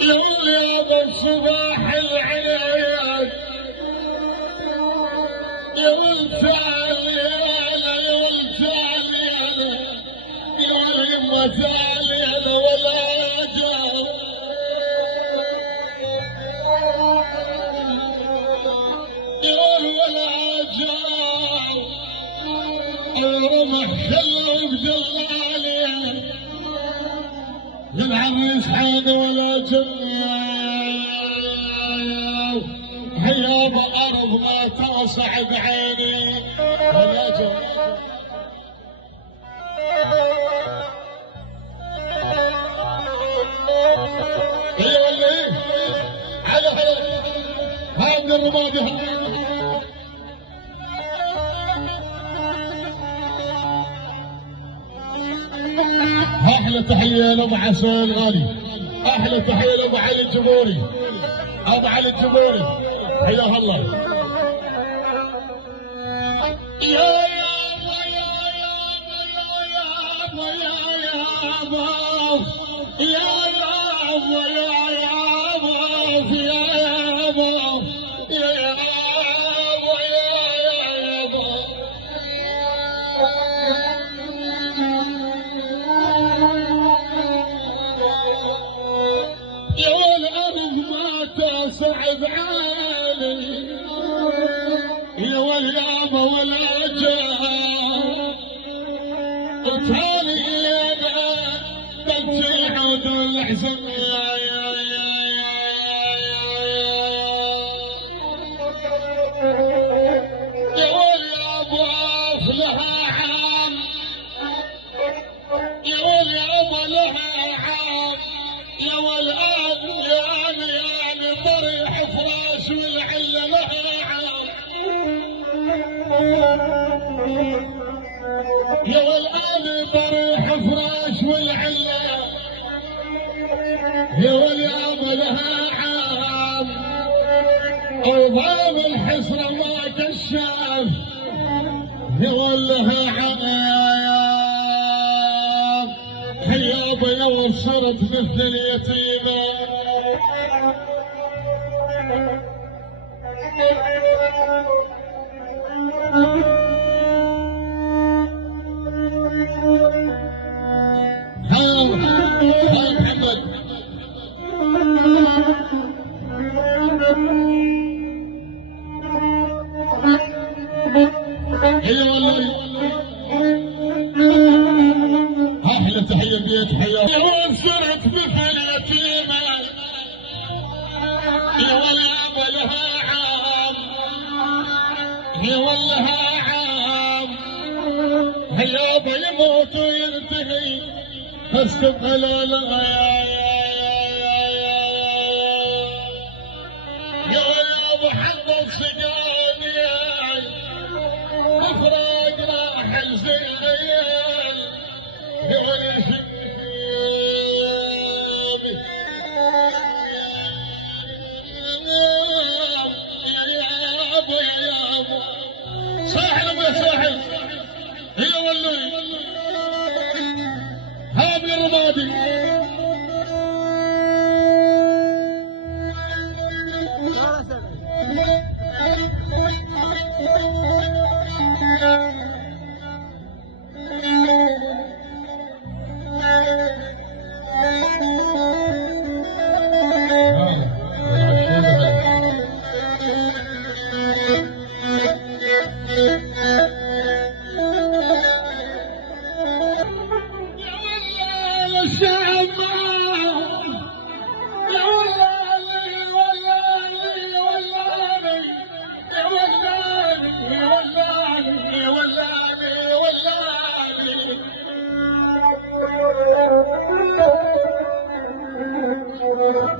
يقول يا ابو الصباح العنايات يا ولد تعالينا يا ولد تعالينا يا ولد ما تعالينا ولا جاء يا ولد ولا جاء الرمح خلوا بدلالينا العريس حان ولا جنة هيا بأرض ما توسع بعيني ولا جنة اي ولا ايه على هذا الرمادي احلى تحيه لابو عسل الغالي، احلى تحيه لابو علي الجبوري، ابو علي الجبوري حياه الله. يا يابا يا يابا يا يابا يا يابا يا يابا يا يابا يا يابا يا يابا يا والارض ما تصعب عالي يا واليابا ولا جاء وتالي انا بنتي عود الحزن يا واليابا افلها عام يا واليابا لها عام يا والآن يعني طريح فراش والعلة لها عام يا والآن طريح فراش والعلة يا واليابا لها عام وضام الحسرة ما كشاف يا ولها عام يابا يا وصرت مثل اليتيمة هاي محمد هي والله احلى تحيه بيت حياه يا وصرت مثل يتيمه يا واليابا لها عام يا ولها عام هيابا يموت وينتهي استبقى لا لا يا واليابا حق السجاني مفرق راح الزين يا ولي ساحل ابو ساحل هي ولي هاب الرمادي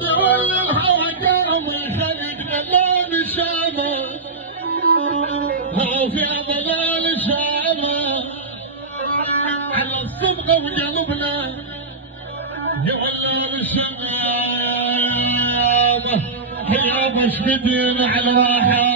يولي الهوى قام خلقنا لا نشامه هو في ضلال شامه على الصدق وقلبنا يولي الشمامه يا بش بدينا على راحه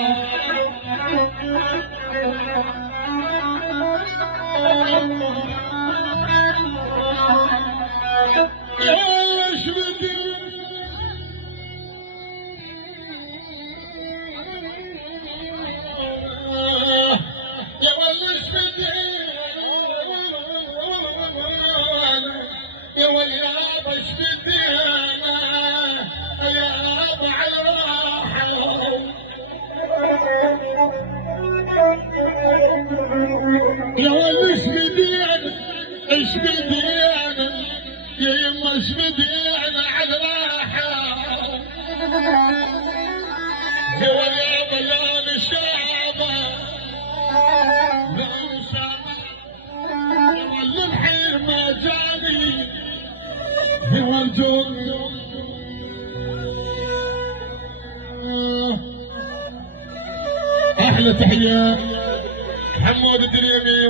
بدينا يمش بدينا على راحة هو يا بيان الشعب واللي الحين ما جاني هو الجود احلى تحيه حمود الدريمي.